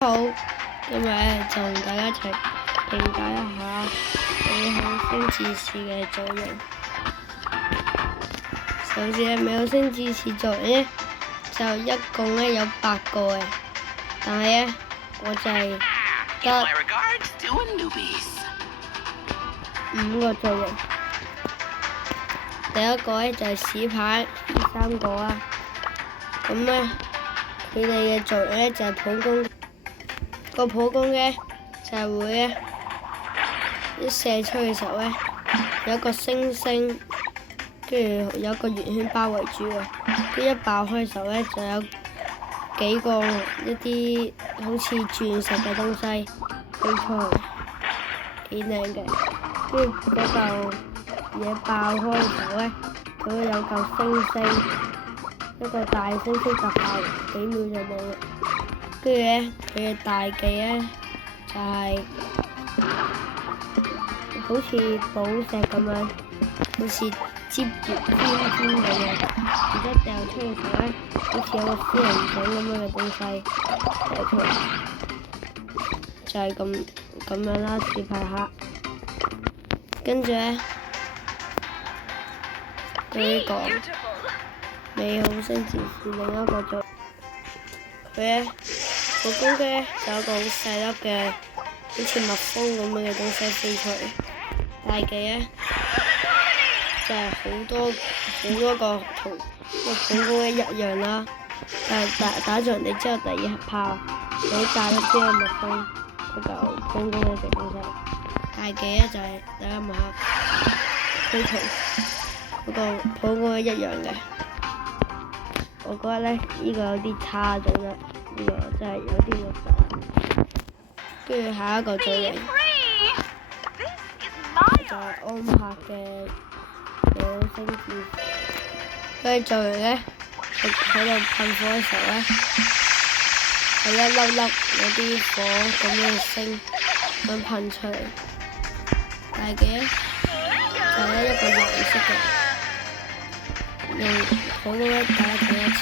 好，今日咧就同大家一齊評價一下美好星戰士嘅造型。首先咧，美好星戰士造型咧就一共咧有8個嘅，但係咧我就係得5個造型。第一個咧就係屎牌呢3個啦，咁咧佢哋嘅造型咧就係普攻。個普攻咧就係會咧一射出嘅時候咧有一個星星，跟住有一個圓圈包圍住嘅，跟住一爆開嘅時候咧就有幾個一啲好似鑽石嘅東西飛出去，幾靚嘅。跟住嗰嚿嘢爆開嘅時候咧，佢會有嚿星星，一個大星星就爆幾秒就冇啦。跟住咧，佢嘅大技咧就係好似寶石咁樣，好似接住天咁樣，然之後掉出嘅時候咧，好似有個仙人掌咁樣嘅東西掉出嚟，就係咁樣啦，屎牌客。跟住咧，呢個美好星戰士另一個做佢咧。普攻擊咧就有個好細粒嘅，好似蜜蜂咁樣嘅東西飛出嚟。大技咧就係好多個同個普攻擊一樣啦，但係打中人哋之後，第二炮有大粒啲嘅蜜蜂嗰嚿普攻擊嘅東西。大技咧就係大家問下，佢同嗰個普攻擊一樣嘅。我覺得咧呢個有啲差咗啦。呢個真係有啲核突。跟住下一個造型就係安柏嘅美好星戰士。佢嘅造型咧喺度噴火嘅時候咧，係一粒粒有啲火咁樣嘅星咁噴出嚟。大嘅就係一個藍色嘅，用普攻咧大家睇一次。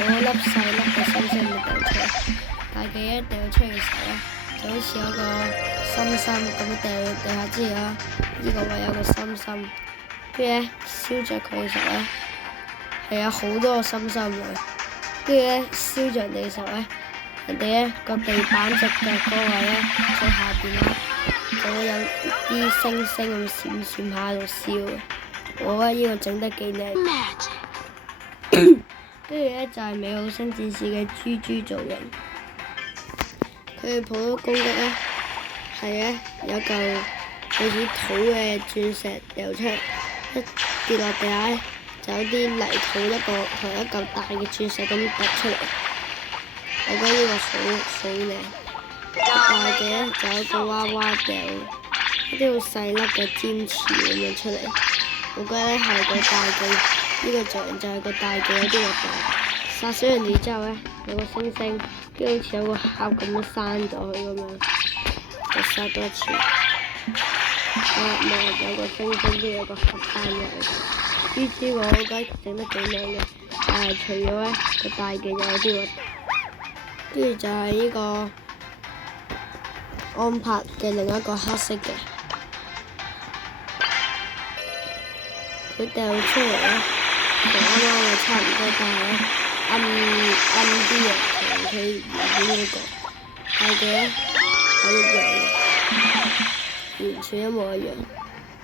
嗰粒細粒嘅星星會掉出嚟，大技一掉出嚟嘅時候咧，就好似有個心心咁掉地下之後啦，呢個位有個心心，跟住咧燒着佢嘅時候咧，係有好多個心心嘅，跟住咧燒着人哋嘅時候咧，人哋咧個地板隻腳嗰位咧最下邊啦，就會有啲星星咁閃閃下喺度燒嘅，我覺得呢個整得幾靚。跟住咧就係美好星戰士嘅豬豬造型，佢嘅普通攻擊咧係咧有嚿好似土嘅鑽石掉出嚟，一跌落地下咧就有啲泥土一個同一嚿大嘅鑽石咁突出嚟，我覺得呢個好靚。大嘅咧就有一個娃娃掉一啲好細粒嘅尖刺咁樣出嚟，我覺得咧係個大技。呢個造型就係個大技有啲核突，殺死人哋之後咧有個星星，跟住好似有個盒咁樣閂咗佢咁樣，就殺多一次。有個星星，跟住有個盒閂咗佢。豬豬我覺得整得幾靚嘅，但係除咗咧個大技就有啲核突。跟住就係呢個安柏嘅另一個黑色嘅，佢掉出嚟咧。同啱啱嘅差唔多，但係咧暗啲嘅，同佢原本嗰個大嘅咧係一樣嘅，完全一模一樣，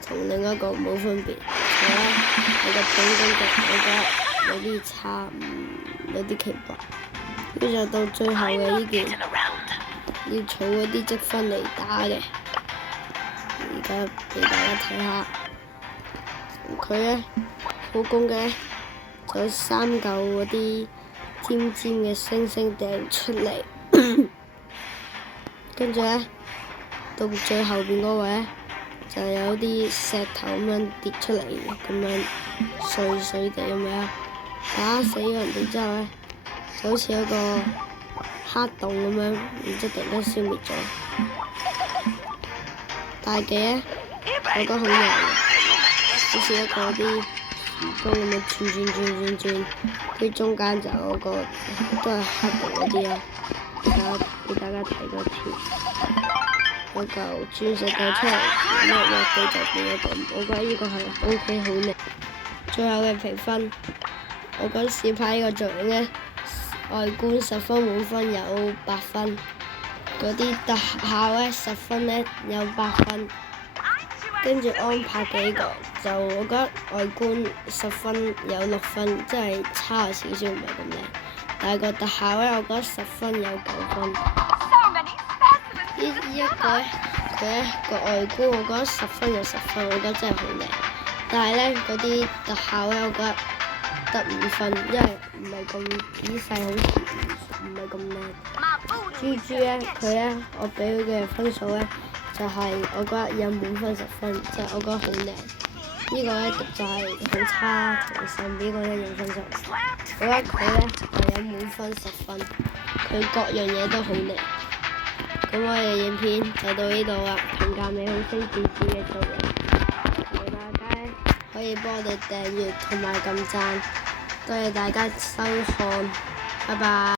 同另一個冇分別。係咧，佢個普攻擊我覺得有啲差，有啲奇怪。跟住就到最後嘅呢件，要儲嗰啲積分嚟打嘅，而家俾大家睇下，佢咧普攻擊。有3嚿嗰啲尖尖嘅星星掟出嚟，跟住咧到最後邊嗰位咧就有啲石頭咁樣跌出嚟，咁樣碎碎地咁樣打死人哋之後咧，就好似一個黑洞咁樣，然之後突然間消滅咗。大技咧我覺得好靚，好似一個啲。咁樣轉，跟住中間就有個都係黑洞嗰啲啦，就係俾大家睇多次。有嚿鑽石掉出嚟，落地就變咗咁。我覺得呢個係 OK 好靚。最後嘅評分，我覺得試拍呢個造型呢，外觀10分滿分有8分，嗰啲特效呢10分呢有8分，跟住安排幾個就我覺得外觀10分有6分，即係差少少唔係咁靚。但係個特效呢，我覺得10分有9分。呢一個呢，佢呢個外觀我覺得10分有10分，我覺得真係好靚。但係呢，嗰啲特效呢，我覺得得5分，因為唔係咁仔細，好似唔係咁靚。豬豬呢，佢呢，我俾佢嘅分數呢，就係我覺得有滿分10分，即係我覺得好靚。呢個呢，就係好差，同上邊嗰個一樣分數。我覺得佢呢，就有滿分10分，佢各樣嘢都好靚。咁我哋影片就到呢度啦，評價美好星子子嘅造型，大家可以幫我哋訂閱同埋撳讚，多謝大家收看，拜拜。